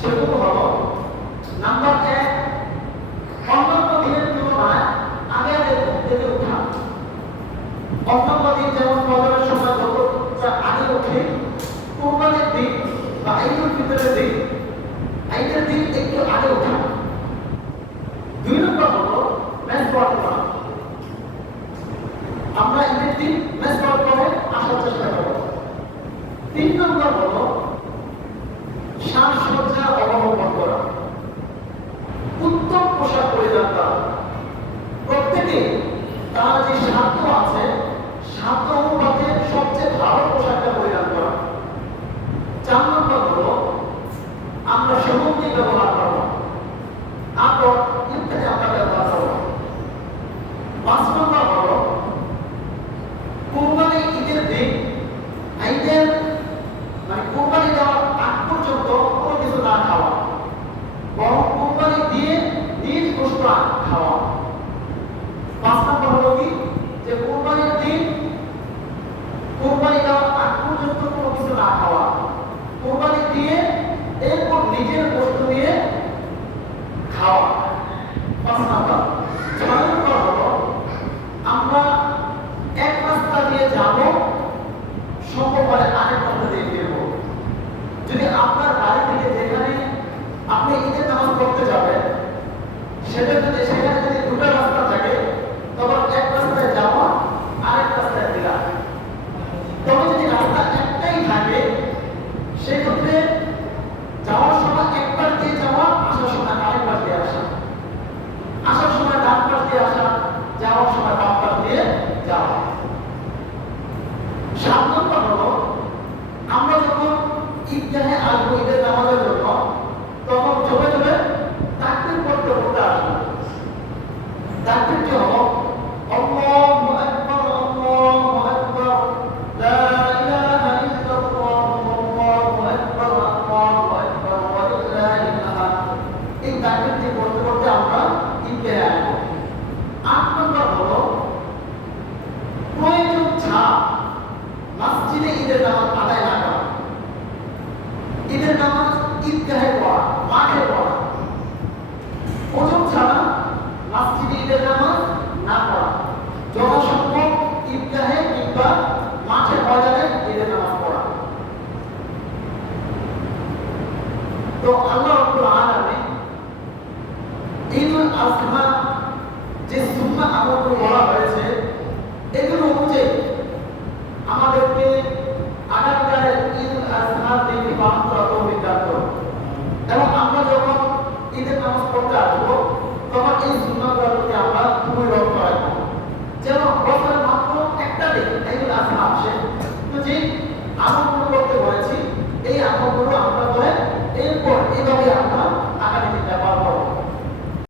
সেগুলো হলো নাম্বার 1, অন্যান্য দিনের তুলনায় আগে আগে ঘুম থেকে ওঠা। অন্যান্য দিন যেমন ফজরের সময় যতটা আগে উঠে, কোরবানির দিন বা ঈদুল ফিতরের দিন, ঈদের দিন একটু আগে ওঠা। 2 নম্বর হলো মেসওয়াক করা। আমরা ঈদের দিন মেসওয়াক করে আসার চেষ্টা করব। 3 নম্বর হলো সাজসজ্জা অবলম্বন করা, উত্তম পোশাক পরিধান করা। প্রত্যেকে তার যে সাধ্য আছে সাধ্য অনুপাতে সবচেয়ে ভালো পোশাকটা পরিধান করা। 4 নম্বর হলো আমরা সমুদ্র ব্যবহার করবো, আতর ইত্যাদি আমরা ব্যবহার করবো। 5 নম্বর হলো কোরবানি ঈদের দিন ঈদের কোরবানি দেওয়ার আগ পর্যন্ত কোনো কিছু না খাওয়া, বরং কোরবানি দিয়ে নিজ গোশত খাওয়া। 5 নম্বর হলো কি যে কোরবানির দিন কোরবানি দেওয়ার আগ পর্যন্ত কোনো কিছু না খাওয়া, কোরবানি দিয়ে এরপর নিজের গোশত দিয়ে খাওয়া। 5 নম্বর। 6 নম্বর হলো আমরা এক রাস্তা দিয়ে যাব, সম্ভব হলে আরেক রাস্তা দিয়ে ফিরবো। যদি আপনার বাড়ি থেকে যেখানে আপনি ঈদের নামাজ পড়তে যাবেন সেখানে যদি 2টা রাস্তা থাকে, তখন এক রাস্তায় যাওয়া আরেক রাস্তায় ফেরা। তবে যদি রাস্তা একটাই থাকে সেক্ষেত্রে যাওয়ার সময় একবার দিয়ে যাওয়া, আসার সময় আরেকবার দিয়ে আসা, আসার সময় ডান পাশ দিয়ে আসা, যাওয়ার সময় বাম পাশ দিয়ে যাওয়া। 7 নম্বর হলো আমরা যখন ঈদগাহে আসবো ঈদের নামাজের জন্য, তখন জমে জমে তাকবীর পড়তে পড়তে আসবো। তাকবীরটি হলো আল্লাহু আকবার, আল্লাহু আকবার, লা ইলাহা ইল্লাল্লাহ, আল্লাহু আকবার, আল্লাহু আকবার, ওয়া লিল্লাহিল হামদ। এই তাকবীরটি পড়তে পড়তে আমরা ঈদগাহে আসবো। 8 নম্বর হলো প্রয়োজন ছাড়া মসজিদে ঈদের নামাজ আদায় না করা। ঈদের নামাজ ঈদগাহে পড়া, মাঠে পড়া, ওজন ছাড়া মসজিদে ঈদের নামাজ না পড়া, যথাসম্ভব ঈদগাহে কিংবা মাঠে ময়দানে ঈদের নামাজ পড়া। তো আল্লাহ রাব্বুল আলামিন ঈদুল আযহা যে সুন্নাহ আমলগুলো বলা হয়েছে এগুলো অনুযায়ী আমাদেরকে আগামীকালের ঈদুল আযহার দিনটি পালন করা তৌফিক দান করুন। এবং আমরা যখন ঈদের নামাজ পড়তে আসবো তখন এই সুন্নাহগুলোর প্রতি আমরা খুবই লক্ষ্য রাখবো, যেন বছরে মাত্র একটা দিন ঈদুল আযহা আসে, তো যে আমল